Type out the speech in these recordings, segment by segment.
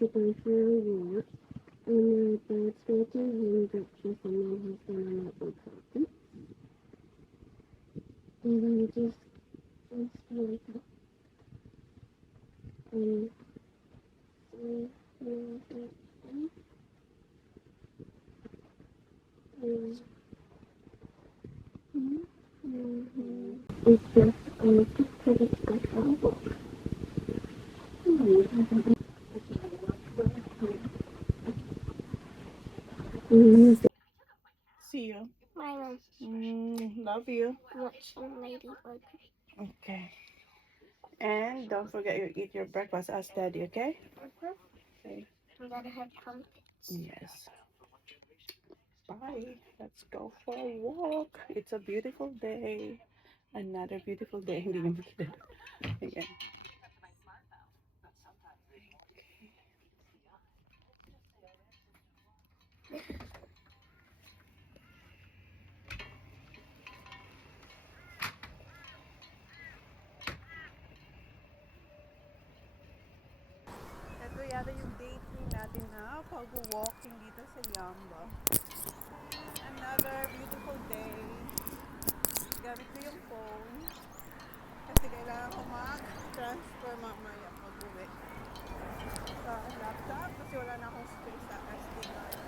going through work, and my dad's making him breakfast, and then he's gonna make me coffee. And then just wake up and see and it's just pretty special. Mm. See you. My mom Love you. watching Ladybug. Okay. And don't forget you eat your breakfast as daddy, okay? Okay. We gotta have pumpkins. Yes. Bye. Let's go for a walk. It's a beautiful day. Another beautiful day. Hindi naman kita. Ayan. Ito yata yung day 3 natin na pag-walking dito sa Yamba. Another beautiful day. Gamit ko yung phone kasi kailangan ko mag-transfer mamaya pag-uwi sa laptop kasi wala na akong space sa SD card.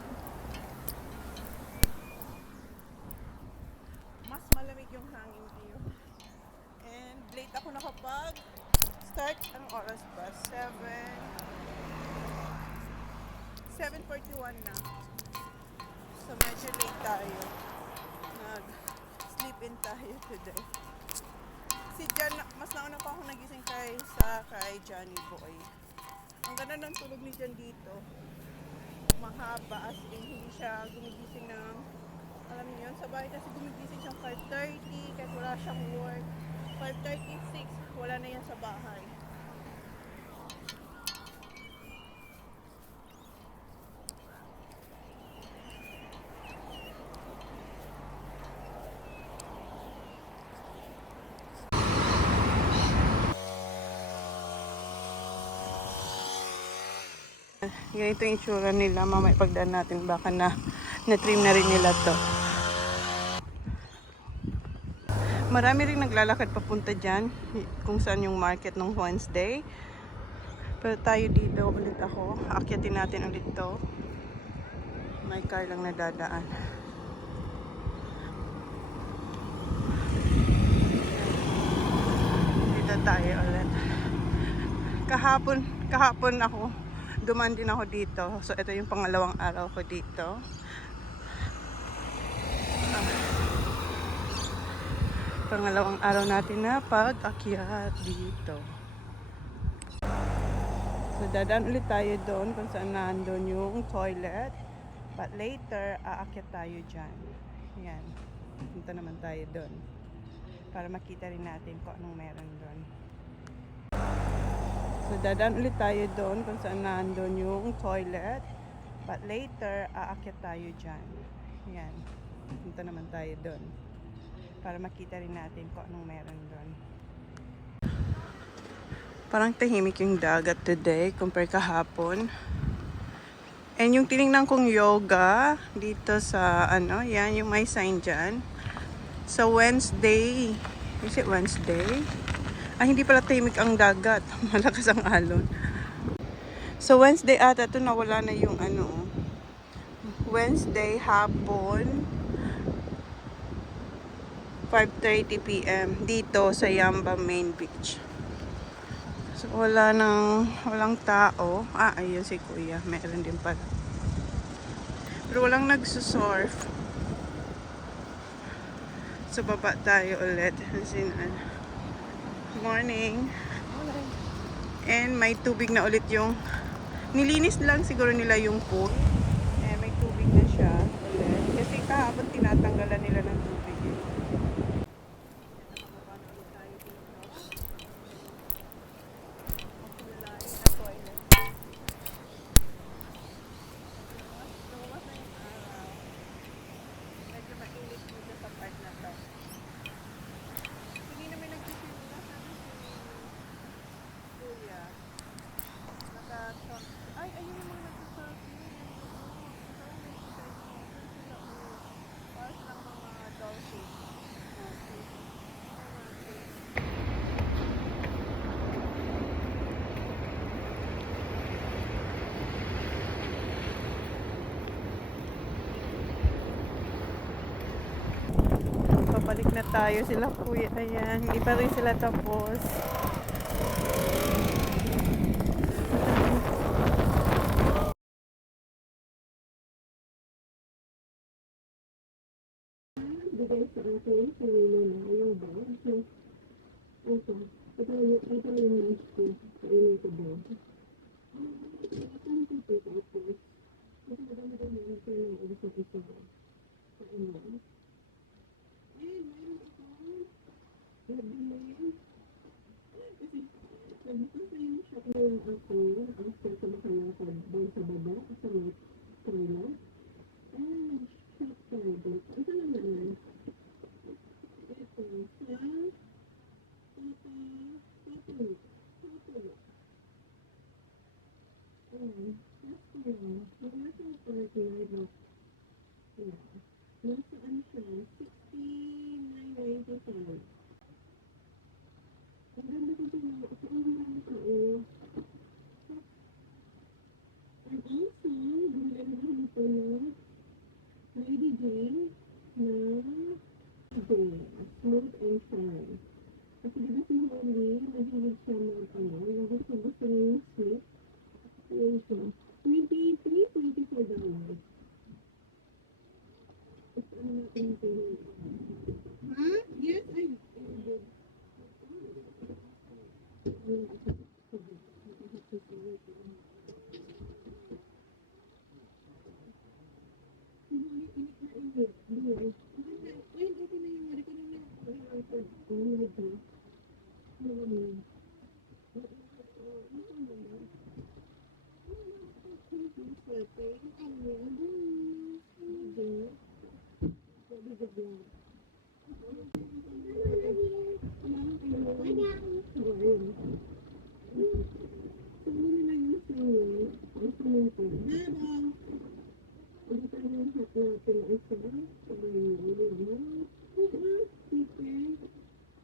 Mas malamig yung hangin view. And late ako nakapag-start. Anong oras ba? 7:41 na. So medyo late tayo. Nag-sleep in tayo today. Si Jan, mas nauna pa ako nagising kay Johnny Boy. Ang ganda ng tulog ni Jan dito. Mahaba as in hindi siya gumigising ng, alam niyo yun, sa bahay kasi gumigising siyang 5:30 kahit wala siyang work. 5:36, wala na yan sa bahay. Ganito yung itsura nila. Mamaya pagdaan natin baka na-trim na rin nila to. Marami rin naglalakad papunta dyan kung saan yung market ng Wednesday. Pero tayo dito ulit ako. Akyatin natin ulit to. May car lang nadadaan. Dito tayo ulit. Kahapon ako duman din ako dito. So ito yung pangalawang araw ko dito. Pangalawang araw natin na pag-akyat dito. So dadaan ulit tayo doon kung saan nandun yung toilet. But later, aakyat tayo dyan. Yan. Punta naman tayo doon. Para makita rin natin kung anong meron doon. So dadaan ulit tayo doon kung saan nandun yung toilet. But later, aakyat tayo dyan. Yan. Punta naman tayo doon. Para makita rin natin kung anong meron doon. Parang tahimik yung dagat today compare kahapon. And yung tinignan kong yoga dito sa yan yung may sign dyan. Sa Wednesday. Is it Wednesday? Hindi pala tahimik ang dagat. Malakas ang alon. So Wednesday ata ito nawala na yung Wednesday hapon 5:30 PM dito sa Yamba Main Beach. So walang tao. Ayun si Kuya, meron din pala. Pero walang nagsusurf. So baba tayo ulit. Morning. And may tubig na ulit yung nilinis lang siguro nila yung pool. May tubig na siya ulit. Kasi kahapon tinatanggalan nila ng tubig. Ayun Balik na tayo sila kuya. Ayan, hindi pa rin sila tapos. Bigay sa akin, sa ulo na, yung bag. So, ito yung lunch ko. Kainin ko ba? Saan ko ito tapos? Kasi madami-dami ito yung isa-isa. Kainin. Mayroon ako. Nabili. Kasi, nagbukas na yung shop na lang ako. After sa makalakad doon sa baba, sa may trailer. Shop card. Ito naman yan. Ito, sa Papa. Ayan. That's yun. Nasa partner na. Yeah. Nasa ano siya? 69.95. Ang ganda ko dyan. Ang ganda ko. And also, bumili naman ito ng Lady Jane na Smooth and Shine. Kasi diba si Holly, mahilig siya ng yung gusto niya yung sweet. Ayan siya. $23, $24. Ito ano natin ito. Huh? Yes, I did.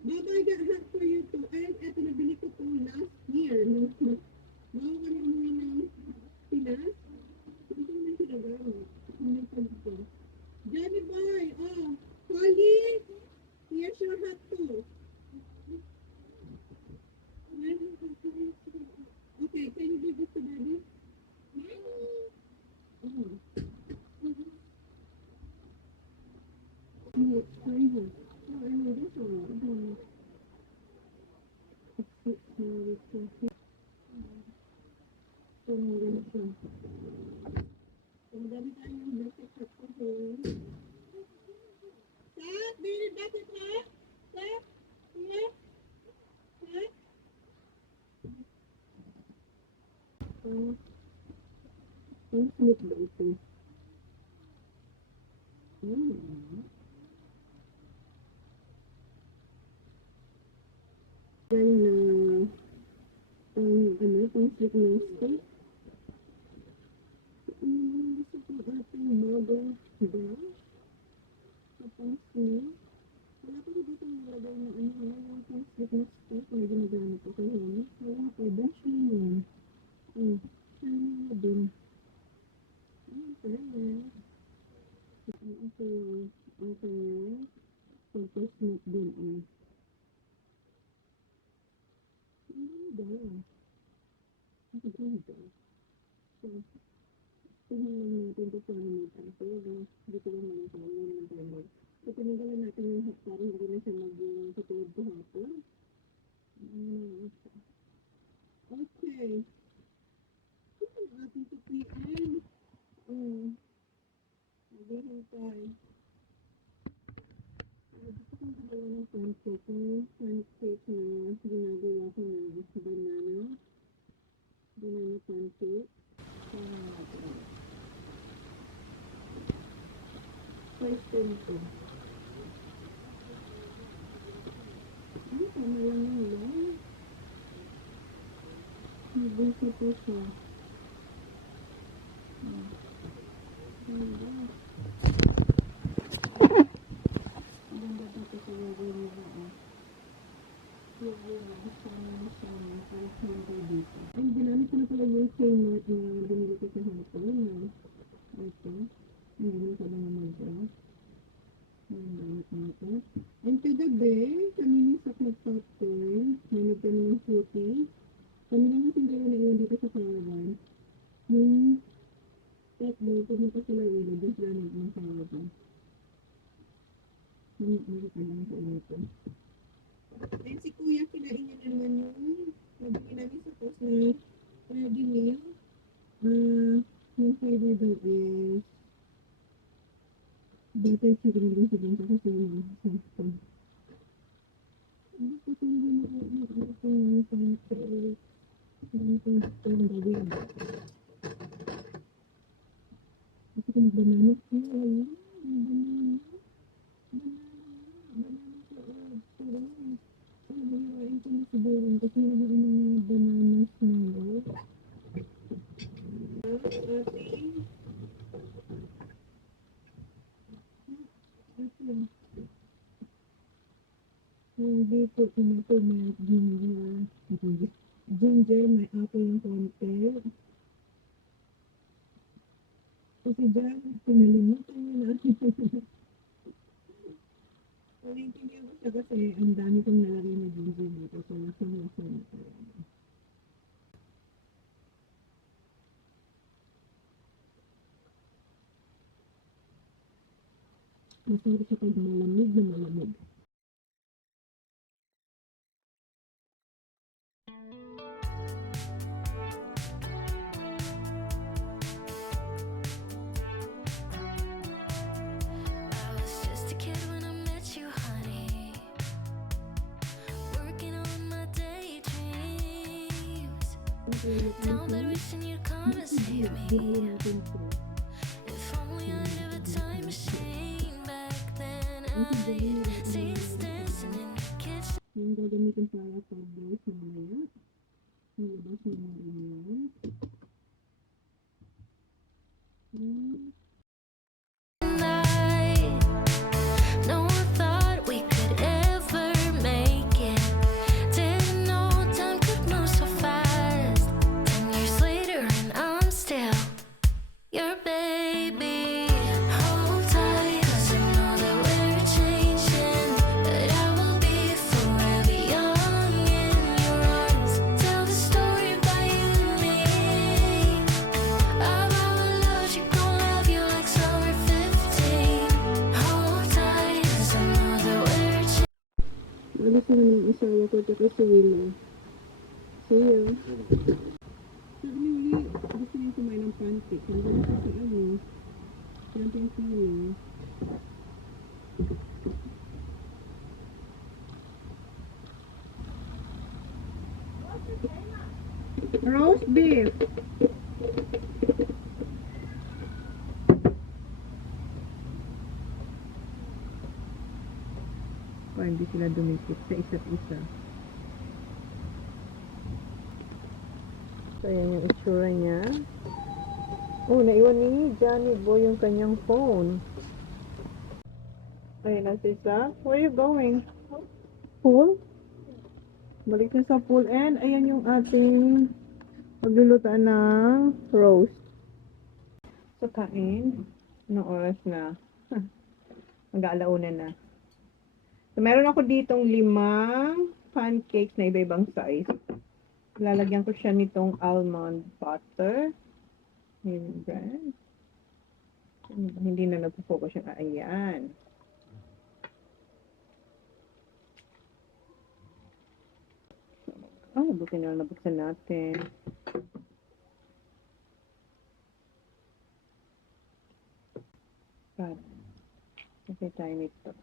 Baba, I got hat for you too. And eto, nabili ko to last year. Bago kami umuwi ng Pinas, hindi ko naman sinagamit. Hindi ko dito. Johnny boy, Holly, here's your hat too. Okay, can you give this to daddy? Sorry, no, I know this one. Ang dami tayong basic hat ko. Kat, do you need basic hat? Kat? Yeah? Kat? Ang smooth ba ito? Yan na pang slip ng steak. Gusto ko ating bagong brush. Pang slip. Wala ko dito nilagay na yung pang slip ng steak. May ginagamit ko kayo. Wala ko, brush na yun. Shiny na din. Okay. Purple snake din. Ang ganda. So, tingnan lang natin kung paano magtato. Dito lang naman tayo ng tembol. So, tinanggalan natin yung hat para hindi na siya maging katulad ko hapon. Okay. Ito ang ating tupian. Naghihintay. Gusto kong gumawa ng pancake. Yung pancake na ginagawa ko ng banana pancake. First ito. Tama lang yun. Nabasa po siya. Ganda dito sa gagawin nila. Ang ginamit ko na pala yung framework na binili ko sa hapon. Ito. Ang ginamit ko lang naman ito. And kagabi, kami ni Sak nag-popcorn. Nanood kami ng footy. Kami lang kasing dalawa na iwan dito sa caravan. Yung tatlo, pumunta sila ulo. Doon sila ng caravan. Nanood lang sa ulo. And si Kuya, kinain niya naman yung nabili namin sa post na ready meal. Yung flavor daw is butter chicken din siguro kasi yung sakto. Ano ko kung hindi mo itong pancake? Ano kung gusto yung gawin? Kasi kung banana siya, ayun. Banana. Banana siya. Parang, bayain ko na siguro. Kasi nagawin ng mga bananas na. Hindi po ito may ginger, may apple ng konti. Kasi dyan, pinalimutan niya na. Nalintindihan ko siya kasi ang dami kong nalagay na ginger dito. So, lasang-lasa na talaga. Masarap siya pag malamig na malamig. I was just a kid when I met you, honey. Working on my daydreams. Down bed wishing you'd come and save me. If only I'd have a time machine back then. I'd see us dancing in the kitchen. Yung gagamitin para sa voice mamaya. Nilabas mo na rin yun. Night. No one thought we could ever make it. Didn't know time could move so fast. 10 years later and I'm still your baby. Hold tight, 'cause I know that we're changing, but I will be forever young in your arms. Tell the story about you and me, of our love. She gon' love you like summer 15. Hold tight, 'cause I know that we're changing. Alis na naman yung asawa ko at si Willow. See you. Sabi ni Uli, gusto niya kumain ng pancake. Nandun ako sa camping feeling. Roast beef. Hindi sila dumikit sa isa't isa. So, ayan yung itsura niya. Oh, naiwan ni Johnny Boy yung kanyang phone. Ayun na si Zach. Where are you going? Pool? Balik na sa pool. And ayan yung ating maglulutaan ng roast. So, kain. Anong oras na? Mag-aalauna na. So, meron ako ditong 5 pancakes na iba-ibang size. Lalagyan ko siya nitong almond butter. Yung brand. Hindi na nagpo-focus yung ayan. Oh, buti na lang nabuksan natin. Para. Okay tayo nito.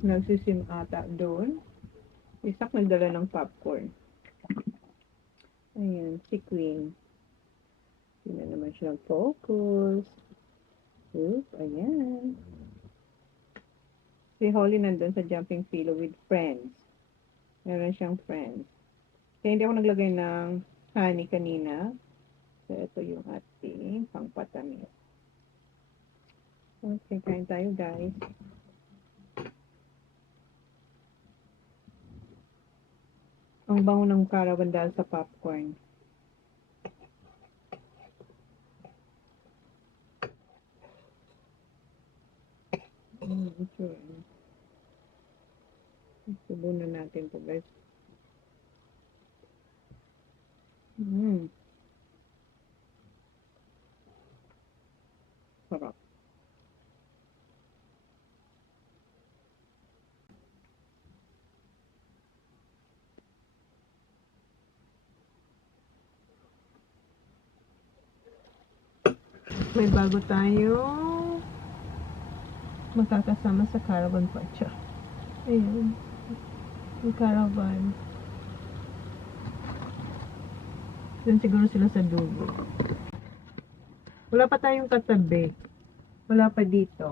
Nagsisim ata doon. Isak nagdala ng popcorn. Ayan, si Queen. Hindi na naman siya nag-focus. Oop, ayan. Si Holly nandun sa jumping pillow with friends. Meron siyang friends. Kaya hindi ako naglagay ng honey kanina. So, ito yung ating pangpatamis. Okay, kain tayo guys. Ang bango ng caravan dahil sa popcorn. Sure. Subunan natin to guys. Sarap. May bago tayong makakasama sa caravan patcha. Ayan. Yung caravan. Doon siguro sila sa dulo. Wala pa tayong katabi. Wala pa dito.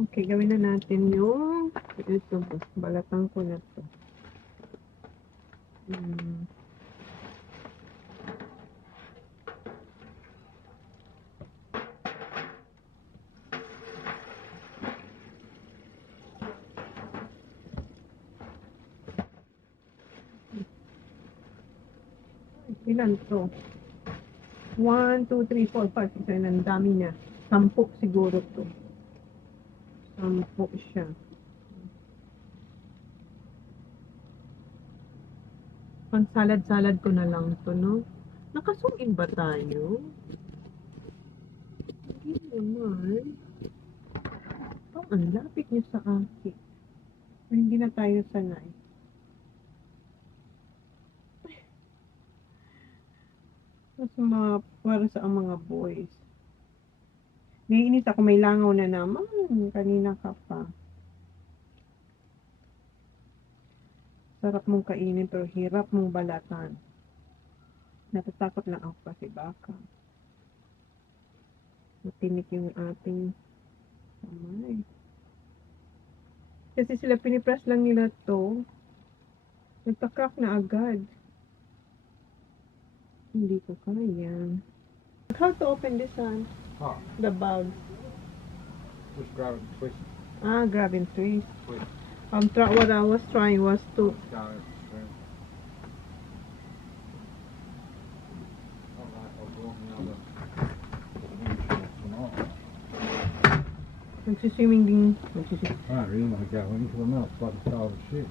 Okay, gawin na natin yung ito. Balatan ko na to. Ilan to? 1, 2, 3, 4, 5, 6, 7. Ang dami niya. 10 siguro to. 10 siya. Pang salad-salad ko na lang to, no? Nakasungin ba tayo? Hindi naman. Oh, ang lapit niya sa akin. Hindi na tayo sanay. Mas para sa mga boys. Naiinis ako, may langaw na naman. Kanina ka pa. Sarap mong kainin pero hirap mong balatan. Natatakot lang ako kasi baka matinik yung ating kamay. Kasi sila pinipress lang nila to. Nagpa-crack na agad. Hindi ko kaya. How to open this one? Oh, The bag. just grab it and twist. Grab and twist. Twist. What I was trying was to Go through. Alright, I'll go on the other. magsiswimming din. I don't really want to go into the mouth by the style of shit.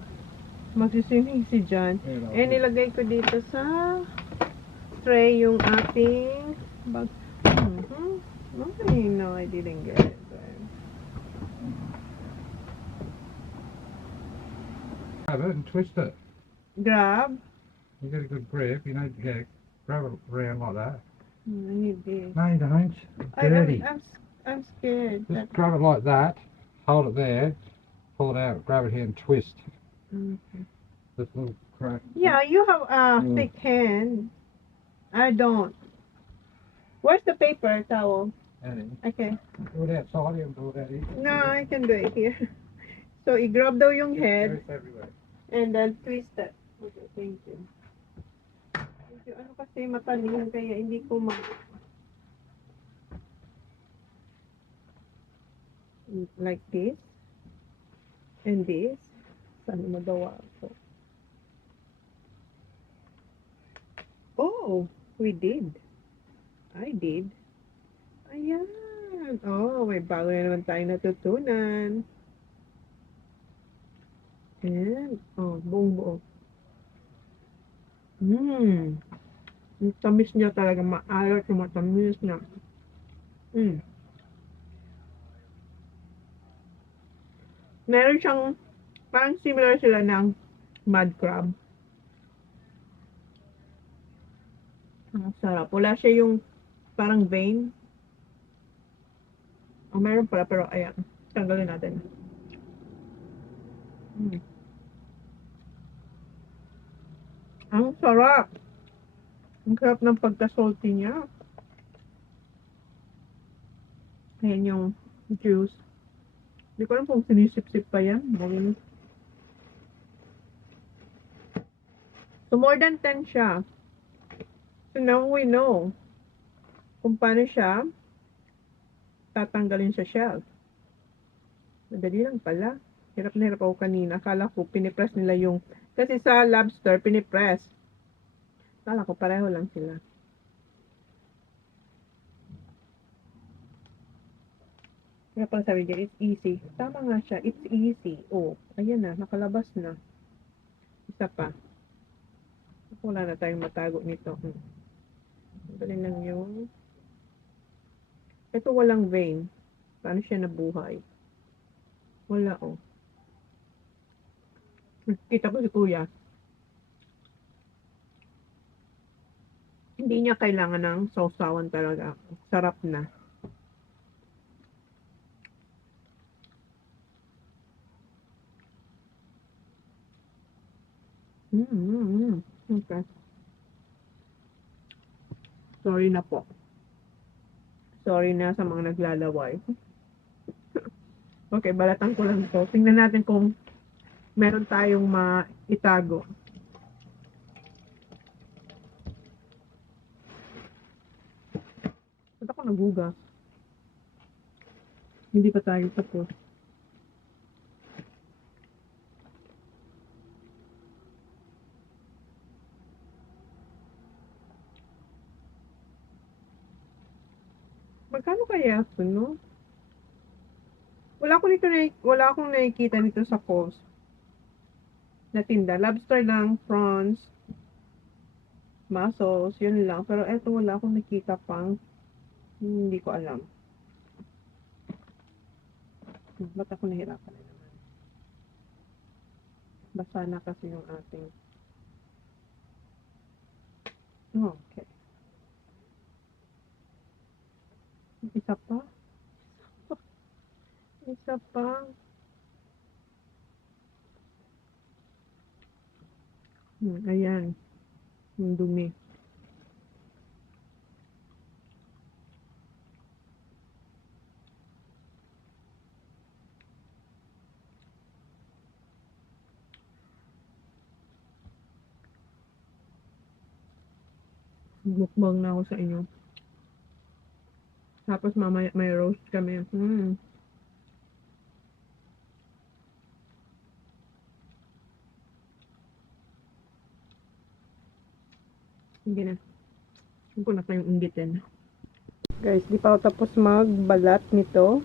Magsiswimming si John. Yeah, Eh, nilagay ko dito sa tray yung ating bag. Okay, no, I didn't get it. Grab it and twist it. Grab. You get a good grip, you need to get grab it around like that. I need this. No, you don't. Dirty. I'm scared. Just grab it like that, hold it there, pull it out, grab it here and twist. Okay. This little crack. Yeah, you have a thick hand. I don't. Where's the paper towel? And Okay. do it outside here and do it out here. No, I can do it here. So, i-grab daw yung head It's everywhere. and then twist it. Okay, thank you. Thank you. Ano kasi matalim kaya hindi ko like this and this. Saan magawa ko? Oh, we did. I did. Ayan. Oh, may bago na naman tayong natutunan. Ayan. Oh, buong buo. Ang tamis niya talaga. Maalat yung matamis na. Meron siyang, parang similar sila ng mud crab. Ang sarap. Wala siya yung parang vein. Oh, meron pala, pero ayan. Tanggalin natin. Ang sarap. Ang sarap ng pagka-salty niya. Ayan yung juice. Hindi ko alam kung sinisip-sip pa yan. So, more than 10 siya. So, now we know kung paano siya tatanggalin sa shell. Madali lang pala. Hirap na hirap ako kanina. Akala ko pinipress nila yung... Kasi sa lobster, pinipress. Akala ko pareho lang sila. Kaya pala sabi niya, it's easy. Tama nga siya, it's easy. Oh, ayan na, nakalabas na. Isa pa. Wala na tayong matago nito. Dali lang yung... Ito walang vein. Paano siya nabuhay? Wala, oh. Kita ko si kuya. Hindi niya kailangan ng sausawan talaga. Sarap na. Okay. Sorry na po. Sorry na sa mga naglalaway. Okay, balatan ko lang to. Tingnan natin kung meron tayong maitago. Ba't ako nagugas? Hindi pa tayo tapos. Magkano kaya ito, no? Wala akong nakikita nito sa cost na tinda. Lobster lang, prawns, mussels, yun lang. Pero eto wala akong nakita pang hindi ko alam. Ba't ako nahirapan na naman? Basa na kasi yung ating... Oh, okay. Isa pa? Isa pa? Ayan. Yung dumi. Mukbang na ako sa inyo. Tapos mamaya may roast kami. Hindi na. Huwag ko na kayong inggitin. Guys, di pa ako tapos magbalat nito.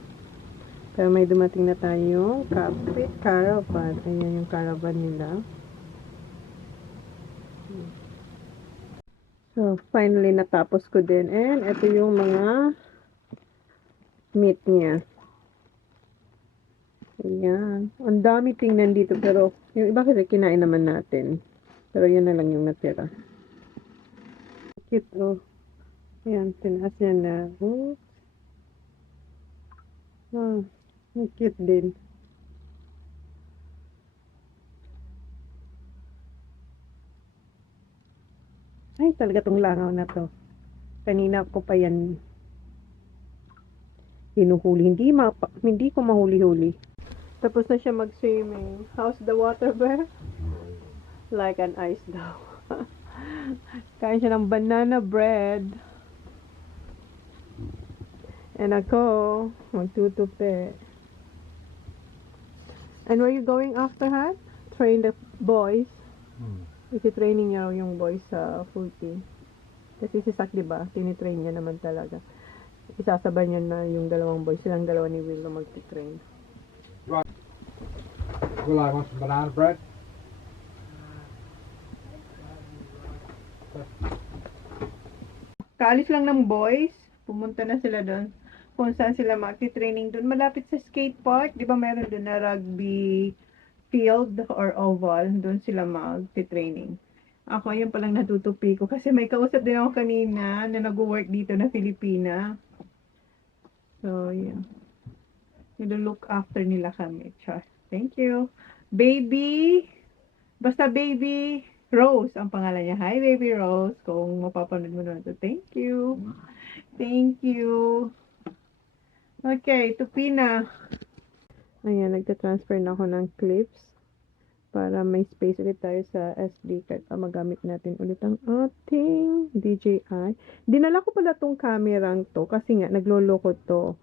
Pero may dumating na tayong Kapit Caravan. Ayan yung caravan nila. So, finally natapos ko din. And ito yung mga meat niya. Ayan. Ang dami tingnan dito. Pero yung iba kasi kinain naman natin. Pero yan na lang yung natira. Cute, oh. Ayan, tinaas niya na. Oh. Cute din. Ay, talaga tong langaw na to. Kanina ko pa yan hinuhuli. Hindi ko mahuli-huli. Tapos na siya mag-swimming. How's the water, bear? Like an ice daw. Kain siya ng banana bread. And ako, magtutupi. And where you going after, Han? Train the boys. Kasi training niya yung boys sa footy. Kasi si Sak, diba? Tinitrain niya naman talaga. Isasabay niya na yung dalawang boys. Silang dalawa ni Willow magti-train. Will I want some banana bread? Kaalis lang ng boys. Pumunta na sila doon. Kung saan sila magti-training doon. Malapit sa skate park. Di ba meron doon na rugby field or oval. Doon sila magti-training. Ako, ayun palang natutupi ko. Kasi may kausap din ako kanina na nag-work dito na Filipina. So, yeah. Nilo-look after nila kami. Char. Thank you. Baby. Basta baby. Rose ang pangalan niya. Hi, Baby Rose. Kung mapapanood mo na ito. Thank you. Thank you. Okay, tupi na. Ayan, nagta-transfer na ako ng clips para may space ulit tayo sa SD card pa magamit natin ulit ang ating DJI. Dinala ko pala tong camera to kasi nga nagloloko to.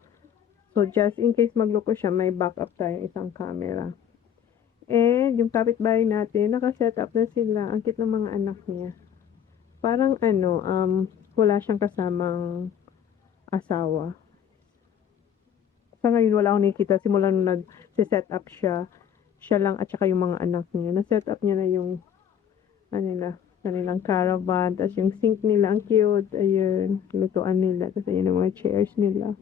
So, just in case magloko siya, may backup tayo isang camera. And yung kapitbahay natin, naka-set up na sila. Ang cute ng mga anak niya. Parang wala siyang kasamang asawa. Sa ngayon, wala akong nakikita. Simula nung nag-set up siya, siya lang at saka yung mga anak niya. Na-set up niya na yung, kanilang caravan. Tapos yung sink nila, ang cute. Ayun, lutuan nila. Tapos ayun yung mga chairs nila.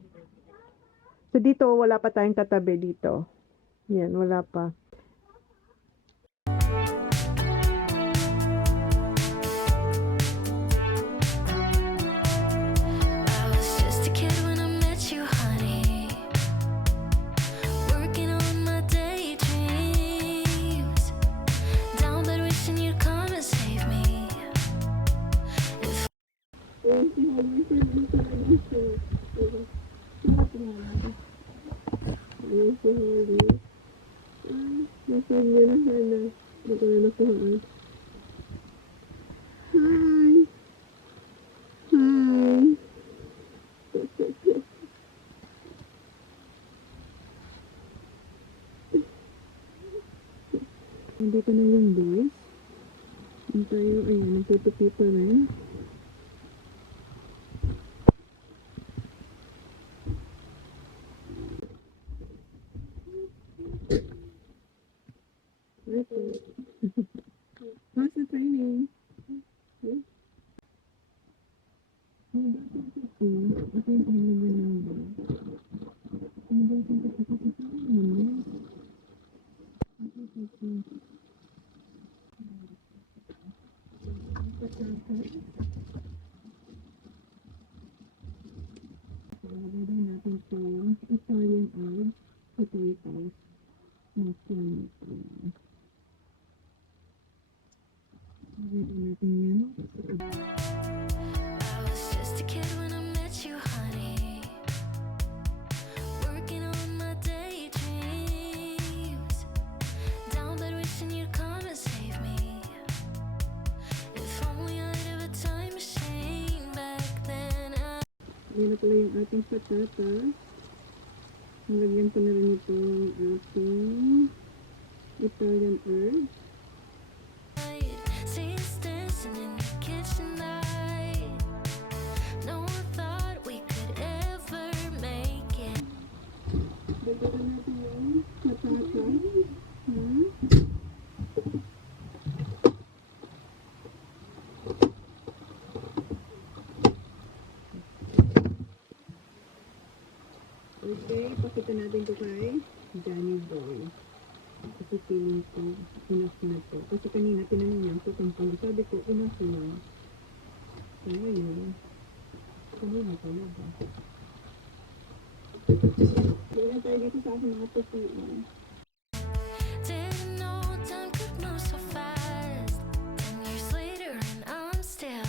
So dito, wala pa tayong katabi dito. Yan, wala pa. I was just a kid when I met you, honey. Working on my daydreams. Down bed wishing you'd come and save me. Ayun, si Holly, sir, dito talaga siya. Ayun, si Holly. Ayun, si Holly. Nasa niya na sana. Hindi ko na nakuhaan. Hi! Hi! Nandito na yung boys. Ang tayo, ayan, nagtutupi pa rin. How's the training? Lagay natin itong Italian egg, potatoes, na tomato. Lagay natin yan. I was just a kid when I met you, honey. Working on my daydreams. Down bed wishing you'd come and save me. If only I'd have a time machine back then. Yan na pala yung ating patatas. Nalagyan ko na rin ito ang ating Italian herb. Scenes dancing in the kitchen light. No one thought we could ever make it. Dagdagan natin yung patatas. Okay, pakita natin ito kay Johnny Boy. Kasi feeling ko, enough na to. Kasi kanina tinanong niya ako tungkol. Sabi ko, enough na. So, ngayon, kanina talaga. Tingnan tayo dito sa aking mga tutuan. Didn't know time could move so fast. 10 years later and I'm still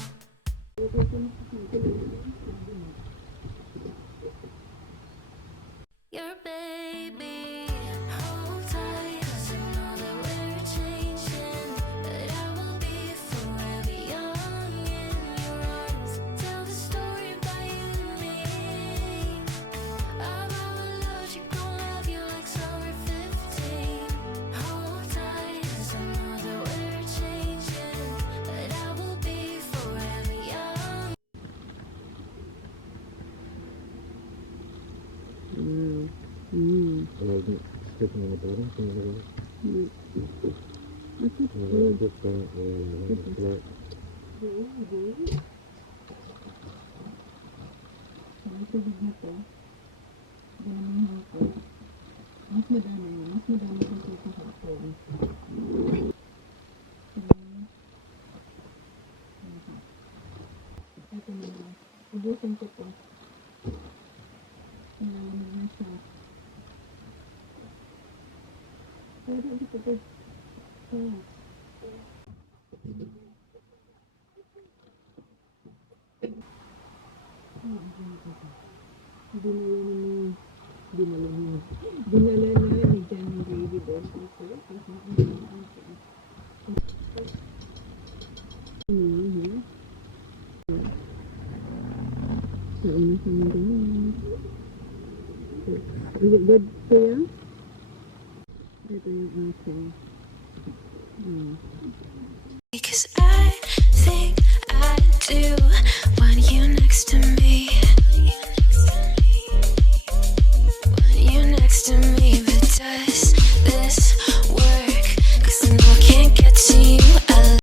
your baby. Hold tight, 'cause I know that we're changing, but I will be forever young in your arms. Tell the story about you and me, of our love. She gon' love you like summer 15. Hold tight, 'cause I know that we're changing, but I will be forever young. And I wasn't skipping on the bottom. Can you look at it? Mas madami yun. Mas madami kasi sa hapon. Ito na lang. Ubusin ko to. Nalamig na siya. Pero dito ko. Dinala na ni Johnny Baby Boss. Is it good for you? Ito yung aso. Because I think I do want you next to me.